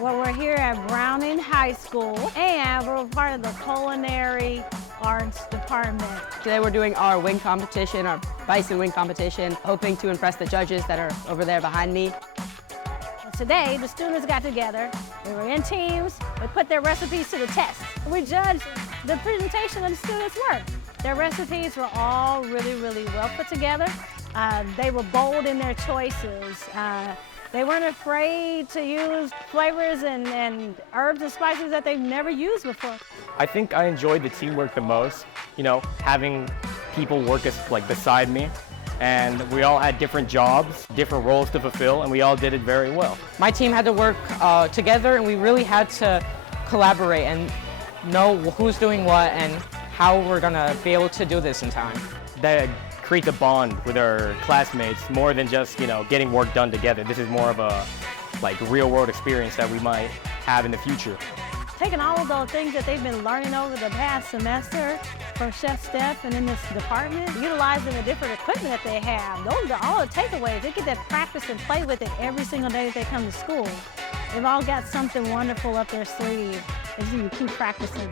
Well, we're here at Browning High School, and we're part of the culinary arts department. Today we're doing our wing competition, our Bison Wing Competition, hoping to impress the judges that are over there behind me. Today, the students got together, they were in teams, they put their recipes to the test. We judged the presentation of the students' work. Their recipes were all really well put together. They were bold in their choices. They weren't afraid to use flavors and herbs and spices that they've never used before. I think I enjoyed the teamwork the most, having people work beside me. And we all had different jobs, different roles to fulfill, and we all did it very well. My team had to work together, and we really had to collaborate and know who's doing what and how we're gonna be able to do this in time. That creates a bond with our classmates more than just, getting work done together. This is more of a real world experience that we might have in the future. Taking all of those things that they've been learning over the past semester from Chef Stef and in this department, utilizing the different equipment that they have. Those are all the takeaways. They get to practice and play with it every single day that they come to school. They've all got something wonderful up their sleeve. They just need to keep practicing.